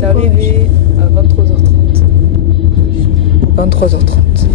est arrivé à 23h30. 23h30.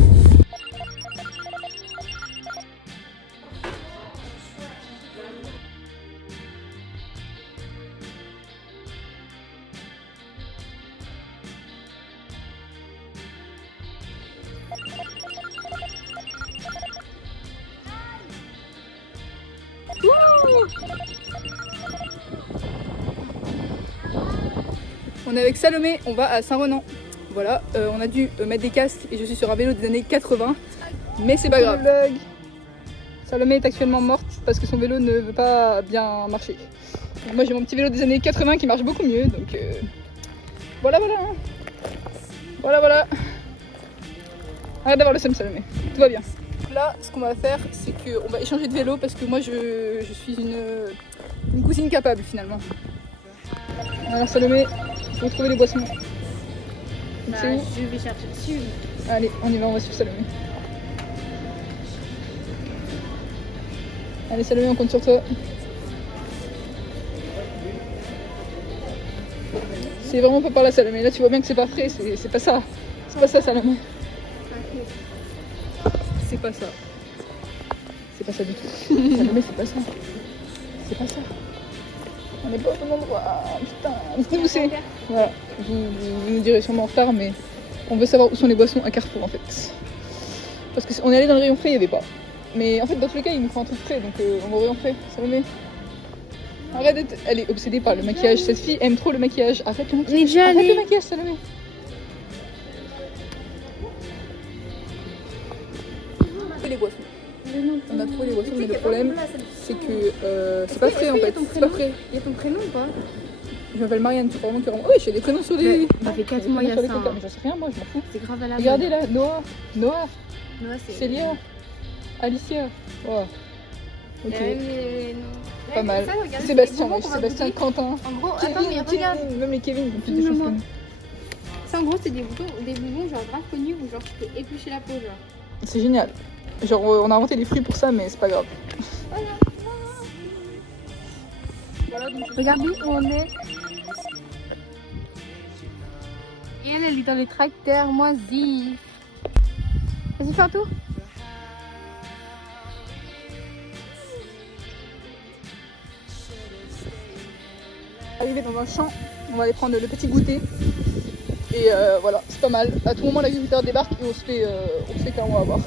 On est avec Salomé, on va à Saint-Renan. Voilà, on a dû mettre des casques et je suis sur un vélo des années 80, mais c'est pas grave. Salomé est actuellement morte parce que son vélo ne veut pas bien marcher. Donc moi j'ai mon petit vélo des années 80 qui marche beaucoup mieux, donc voilà. Voilà. Arrête d'avoir le seum, Salomé, tout va bien. Donc là, ce qu'on va faire, c'est qu'on va échanger de vélo parce que moi je suis une cousine capable finalement. Alors Salomé, il faut trouver les boissons. Bah, c'est où? je vais chercher dessus. Allez, on y va, on va suivre Salomé. Allez Salomé, on compte sur toi. C'est vraiment pas par là Salomé, là tu vois bien que c'est pas frais, c'est pas ça. C'est pas ça Salomé. C'est pas ça. C'est pas ça du tout. Salomé, c'est pas ça. C'est pas ça. On n'est pas au bon endroit. Putain, vous savez où c'est? Voilà, vous nous direz sûrement en retard, mais on veut savoir où sont les boissons à Carrefour en fait. Parce qu'on est allé dans le rayon frais, il n'y avait pas. Mais en fait, dans tous les cas, il nous faut un truc frais, donc on va au rayon frais. Salomé, arrête d'être. Elle est obsédée par le maquillage. Cette fille aime trop le maquillage. Arrête le maquillage. On est déjà Arrête allé. le maquillage, Salomé. Les boissons. On a trouvé les boissons, mais le problème, c'est que c'est pas frais en fait. C'est pas frais. Il y a ton prénom ou pas? Je m'appelle Marianne, tu crois vraiment que oui, j'ai des prénoms sur les. Ça fait 4 J'ai mois, il y a des ça. prénoms sur les coca, mais j'en sais rien, moi, je m'en fous. C'est grave à la Regardez mode. là, Noah, Noah, c'est. Célia, Alicia. Wow. Ok, Mais non. pas mal. Ça, regarde, Sébastien, c'est des moi, bonbons qu'on va Sébastien, goûter. Quentin. En gros, Kevin, attends, mais regarde. même les Kevin, ils ont fait des choses Filme-moi. comme Ça, en gros, c'est des bonbons genre grave connus où genre tu peux éplucher la peau, genre. C'est génial. Genre, on a inventé des fruits pour ça, mais c'est pas grave. Voilà, donc Regardez où on est. Et elle est dans les tracteurs moisis. Vas-y, fais un tour. arrivé dans un champ, on va aller prendre le petit goûter. Et voilà, c'est pas mal. À tout moment, l'agriculteur débarque et on se fait carrément avoir.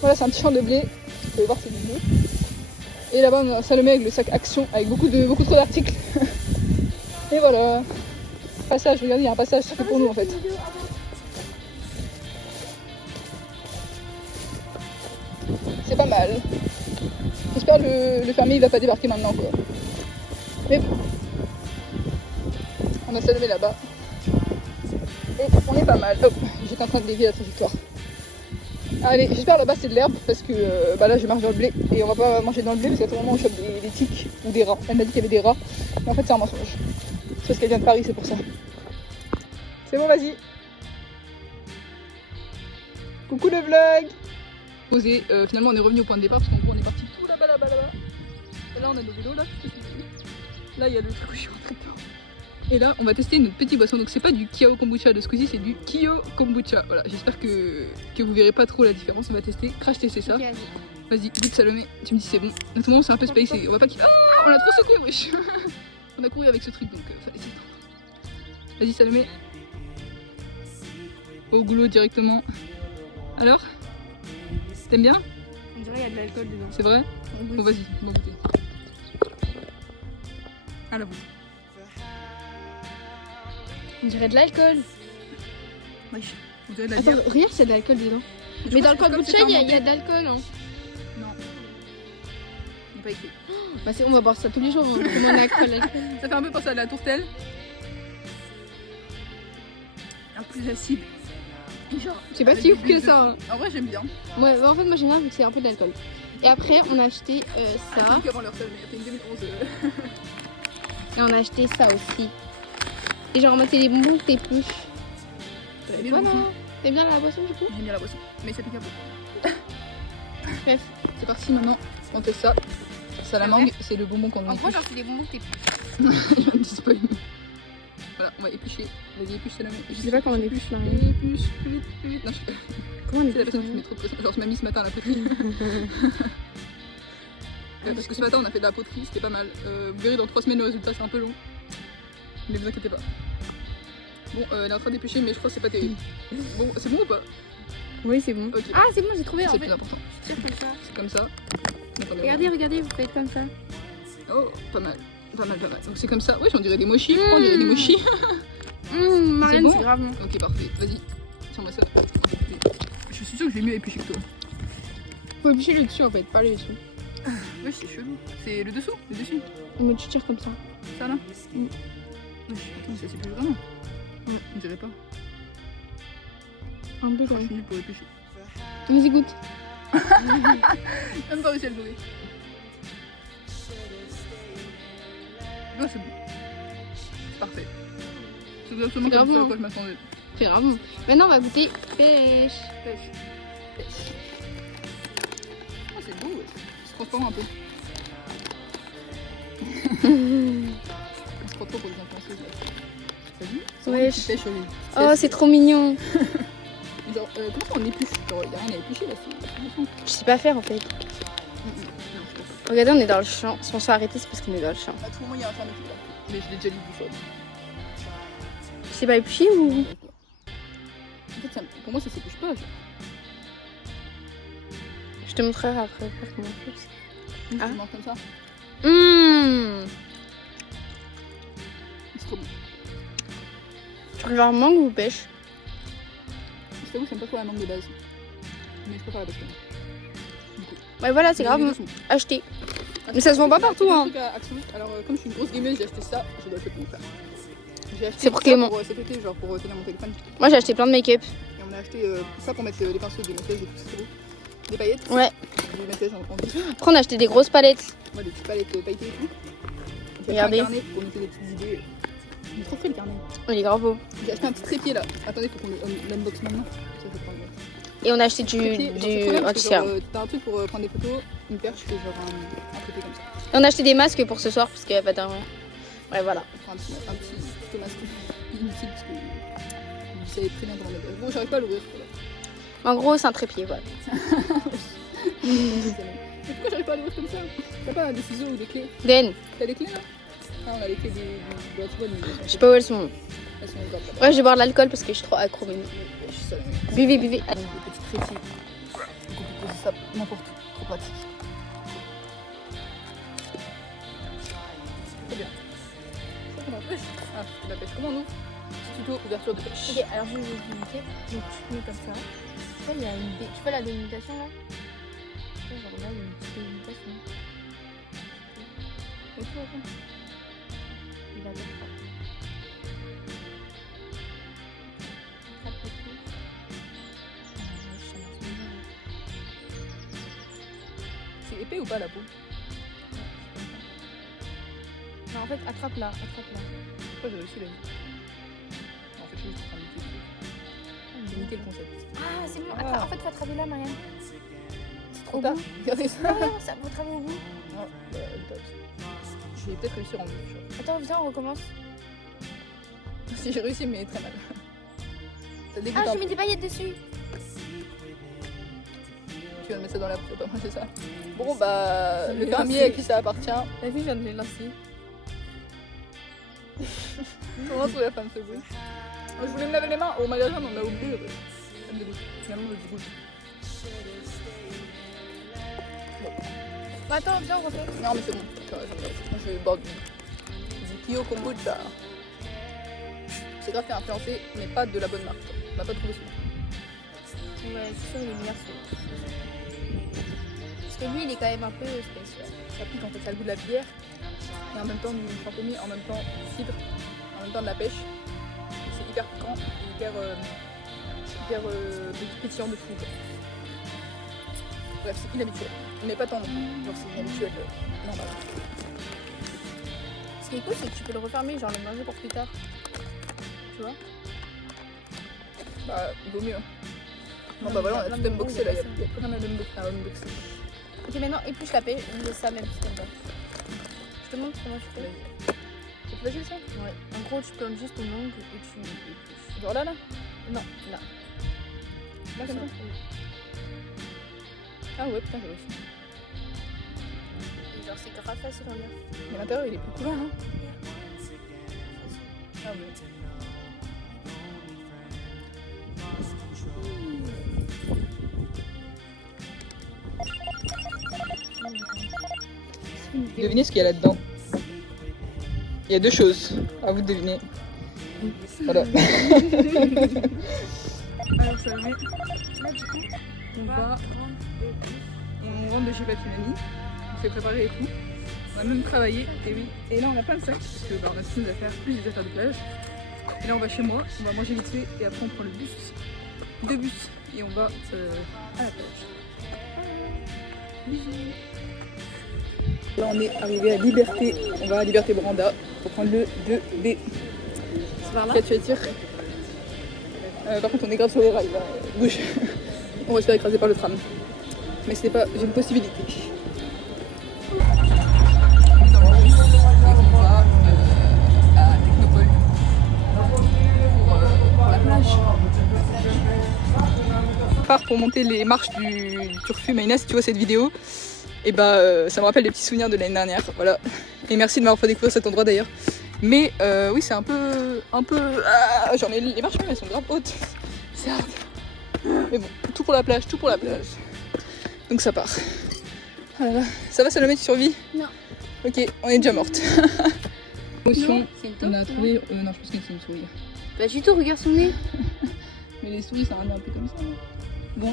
Voilà, c'est un petit champ de blé. Vous pouvez voir, c'est du blé. Et là-bas, on a Salomé avec le sac Action avec beaucoup trop d'articles. Et voilà. Passage, regardez, il y a un passage, c'est pour nous en fait. C'est pas mal. J'espère que le fermier il va pas débarquer maintenant quoi. Mais bon. On a Salomé là-bas. Et on est pas mal. Hop, j'étais en train de dévier la trajectoire. Allez, j'espère là-bas c'est de l'herbe parce que là je marche dans le blé et on va pas manger dans le blé parce qu'à tout moment on chope des tiques ou des rats. Elle m'a dit qu'il y avait des rats, mais en fait c'est un mensonge. C'est parce qu'elle vient de Paris, c'est pour ça. C'est bon, vas-y. Coucou le vlog. Posé, finalement on est revenu au point de départ parce qu'en gros on est parti tout là-bas. Et là on a nos vélos là. Là il y a le truc où je suis rentrée dedans. Et là on va tester notre petite boisson. Donc c'est pas du Kiao Kombucha de ce coup-ci, c'est du Kyo Kombucha. Voilà, j'espère que vous verrez pas trop la différence. On va tester, crash tester ça. Okay, Vas-y, goûte Salomé, tu me dis c'est bon. En ce moment c'est un peu space et on va pas qu'il. Oh, on a trop secoué, wesh. On a couru avec ce truc donc fallait s'y attendre. Vas-y Salomé. Au goulot directement. Alors? T'aimes bien? on dirait qu'il y a de l'alcool dedans. C'est vrai? Bon vas-y, on va goûter. À la bouche. On dirait de l'alcool. Wesh, on dirait de la bière. Attends, regarde, il y a de l'alcool dedans. Je Mais crois dans le que c'est comme kombucha, c'est il y a fermenté. de l'alcool. Hein. Non. Il n'est pas écrit. Bah, on va boire ça tous les jours. Hein. Comment on a accro à l'alcool. Ça fait un peu penser à de la tourtelle. Un peu plus acide. Et genre, C'est pas avec si des ouf que bulles ça. Hein. de- En vrai j'aime bien. Ouais, bah, en fait, moi j'aime bien vu que c'est un peu de l'alcool. Et après, on a acheté ça. Ah, avant leur seul, mais il y a une 2011. Et on a acheté ça aussi. Et genre, c'est les bonbons que t'épluches. T'avais bien Voilà. le goût. T'aimes bien la boisson du coup? J'aime bien la boisson, mais ça pique un peu. Bref. C'est parti maintenant, on teste ça. Ça la mangue, c'est le bonbon qu'on En met. gros, genre, c'est des bonbons que t'épluches. Je viens de spoiler. Voilà, on va éplucher. Vas-y, épluche, Salomé. Je sais pas comment on épluche là. Épluche, plus vite, plus vite. Non, Comment on c'est la épluche personne qui met trop de pression. Genre, je m'as mis ce matin à la poterie. Parce que ce matin, on a fait de la poterie, c'était pas mal. Vous verrez dans 3 semaines, le résultat, c'est un peu long. Mais vous inquiétez pas. Bon, elle est en train d'éplucher, mais je crois que c'est pas terrible. Bon, c'est bon ou pas? Oui, c'est bon. Ok. Ah, c'est bon, j'ai trouvé en C'est fait. plus important. Je tire comme ça. C'est comme ça. Attendez, Regardez, regardez, vous faites comme ça. oh, pas mal. Pas mal, pas mal. Donc c'est comme ça. Oui, j'en dirais des mochis. On dirait des mochis. Marianne, bon c'est grave. Bon. Ok, parfait. Vas-y. Tiens-moi ça. Je suis sûre que je l'ai mieux épluché que toi. Faut éplucher le dessus en fait, pas le dessous. Ouais, c'est chelou. C'est le dessous, le dessus. Mais tu tires comme ça. Ça là. Wesh, attends, ça s'épluche vraiment. On dirait pas. Un peu Je comme suis nulle pour éplucher. Vas-y, goûte. Même pas réussi à le goûter. Non, c'est bon. C'est parfait. C'est exactement C'est comme ça grave à bon. quoi je m'attendais. C'est grave bon. Maintenant, on va goûter pêche. Pêche. Pêche. Oh, c'est beau, ouais. C'est transparent un peu. On se prend trop pour les influenceuses là. T'as vu? C'est vraiment une Wesh. petite pêche au lait. Oh, c'est trop mignon. Genre, comment ça on épluche? Genre, y'a rien à éplucher là, c'est. Je sais pas faire en fait. Regardez, on est dans le champ. Si on s'est arrêté, c'est parce qu'on est dans le champ. À tout moment, il y a un ferme là. Mais je l'ai déjà lu 10 fois. C'est pas épluché ou. En fait, pour moi, ça s'épluche pas. Genre. Je te montrerai après faire comment on fait. Ah. Tu manges comme ça. C'est trop bon. Tu préfères mangue ou pêche? Je t'avoue que j'aime pas trop la mangue de base. Mais je préfère la pêche quand même. Ouais, voilà, c'est grave. Acheter. Mais ça se vend pas partout, hein. Alors, comme je suis une grosse gameuse, j'ai acheté ça. Je dois le faire pour mon frère. J'ai acheté C'est pour ça Clément. pour cet été, genre pour tenir mon téléphone. Moi, j'ai acheté plein de make-up. Et on a acheté ça pour mettre les pinceaux, des maquillages et tout, c'est beau. Des paillettes. Ouais. Des maquillages en vis. Après, on a acheté des grosses palettes. Ouais, des petites palettes pailletées et tout. J'ai Regardez. acheté un carnet pour noter des petites idées. Il est trop frais le carnet. Il est grave beau. J'ai acheté un petit trépied là. Attendez, faut qu'on l'unbox maintenant. Ça fait prendre. Et on a acheté du anti-cerne. T'as un truc pour prendre des photos, une perche et genre un trépied comme ça. Et on a acheté des masques pour ce soir parce qu'il n'y a pas d'argent. Ouais, voilà. Enfin, un petit masque inutile parce que vous savez très bien comment le mettre. Bon, j'arrive pas à l'ouvrir. En gros, c'est un trépied, voilà. Mais pourquoi j'arrive pas à l'ouvrir comme ça? T'as pas des ciseaux ou des clés? Den, T'as des clés là? Ah, on a les clés des. Tu vois, je sais pas où elles sont. elles sont encore là. Ouais, je vais boire de l'alcool parce que je suis trop accro. Mais... Je suis seule. Buvez, buvez. Des petits trépieds. Donc on peut poser ça n'importe où. Trop pratique. Très bien. Ça, comment on pêche? Ah, c'est la pêche. Comment on ouvre? Petit tuto ouverture de pêche. Ok, alors je vais vous expliquer. Donc tu mets comme ça. Là, il y a une tu fais la délimitation là. Là, genre là, il y a une petite délimitation. Et tout, attends. Il va faire ça. Attrape le truc. Ah, ouais, je suis en train de dire. C'est épais ou pas la peau? Non, en fait, attrape là, attrape là. Pourquoi j'ai réussi la vie? En fait, je suis juste en train de imiter. J'ai imité le concept. Ah, c'est bon. Ah. En fait, faut attraper là, Marianne. C'est trop tard. Regardez ça. Non, ça faut attraper au bout. Ah, bah, top. Je vais peut-être réussir en vue. Attends, viens, on recommence. Si j'ai réussi, mais très mal. Ça dégoûte Ah, un je mets peu. des paillettes dessus. Tu viens de mettre ça dans la peau, pas moi, c'est ça. Bon, bah, le fermier à qui ça appartient. La fille, je viens de les lancer. Comment trouver la femme ce bruit? Je voulais me laver les mains au magasin, mais on a oublié. Ça me dégoûte. Finalement, me dégoûte. Bah, attends, viens, on refait. Non, mais c'est bon. Moi, je vais boire du Kyo Kombucha. C'est grave fait influencer, mais pas de la bonne marque. On n'a pas trouvé celui-là. Ouais, c'est sûr, il est meilleur celui. Parce que lui, il est quand même un peu spécial. Ça pique en fait, ça a le goût de la bière. Et en même temps du champignons, en même temps du cidre, en même temps de la pêche. C'est hyper piquant et hyper pétillant de fou. Quoi. Bref, c'est inhabituel. Mais pas tant non plus. Genre c'est inhabituel normal. Ce qui est cool, c'est que tu peux le refermer, genre le manger pour plus tard. Tu vois? Bah, il vaut mieux. Hein. Non, Non, bah voilà, mais on a plein tout de unboxé bons, là, il y il a n'y a plus rien à unboxer. Ok, maintenant épluche la pêche, on laisse ça même si t'aimes pas. Je te montre comment tu fais. C'est plus facile ça? Ouais. En gros, tu plantes juste ton ongle et tu épluches. Genre là là? Non, là. Là comme ça? Oui. Ah ouais, putain, j'ai réussi. Et genre, c'est grave facile en l'air. Mais l'intérieur il est plus coulant, hein? Ah ouais. Devinez ce qu'il y a là-dedans. Il y a deux choses. À vous de deviner. Voilà. Alors vous savez, on rentre de chez Papy Mamie. On s'est préparé et tout. On a même travaillé. Et oui. Et là on a plein de sacs parce que on a toutes nos affaires, plus des affaires de plage. Et là on va chez moi, on va manger vite fait et après on prend le bus. Deux bus et on va à la plage. Bisous. Là on est arrivé à Liberté, on va à Liberté Branda pour prendre le 2B. C'est par là? Tu vas dire. Par contre on est grave sur les rails là, bouge. On va se faire écraser par le tram. Mais c'est pas, j'ai une possibilité. On va à Technopole pour la plage. Pour monter les marches du Turfu Maïna, si tu vois cette vidéo, et bah ça me rappelle des petits souvenirs de l'année dernière, voilà. Et merci de m'avoir fait découvrir cet endroit d'ailleurs. Mais oui, c'est un peu j'en ai les marches, elles sont grave hautes, c'est hard. Mais bon, tout pour la plage, tout pour la plage. Donc ça part. Ah là là. Ça va Salomé, tu survis? Non. Ok, on est déjà morte. Potion, C'est une on a taupe, trouvé. Non, je pense que c'est une souris. Pas du tout, regarde son nez. Mais les souris, ça a un nez un peu comme ça. Bon,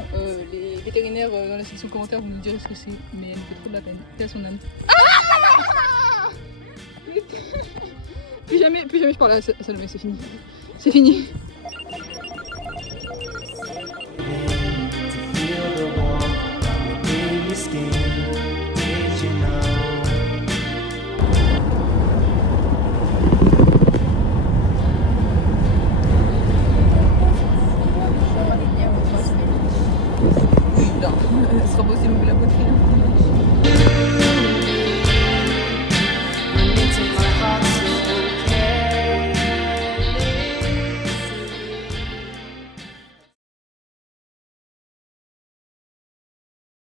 les vétérinaires dans la section commentaires vont nous dire ce que c'est, mais elle me fait trop de la peine. Paix à son âme. Plus jamais je parle à Salomé, c'est fini. C'est fini.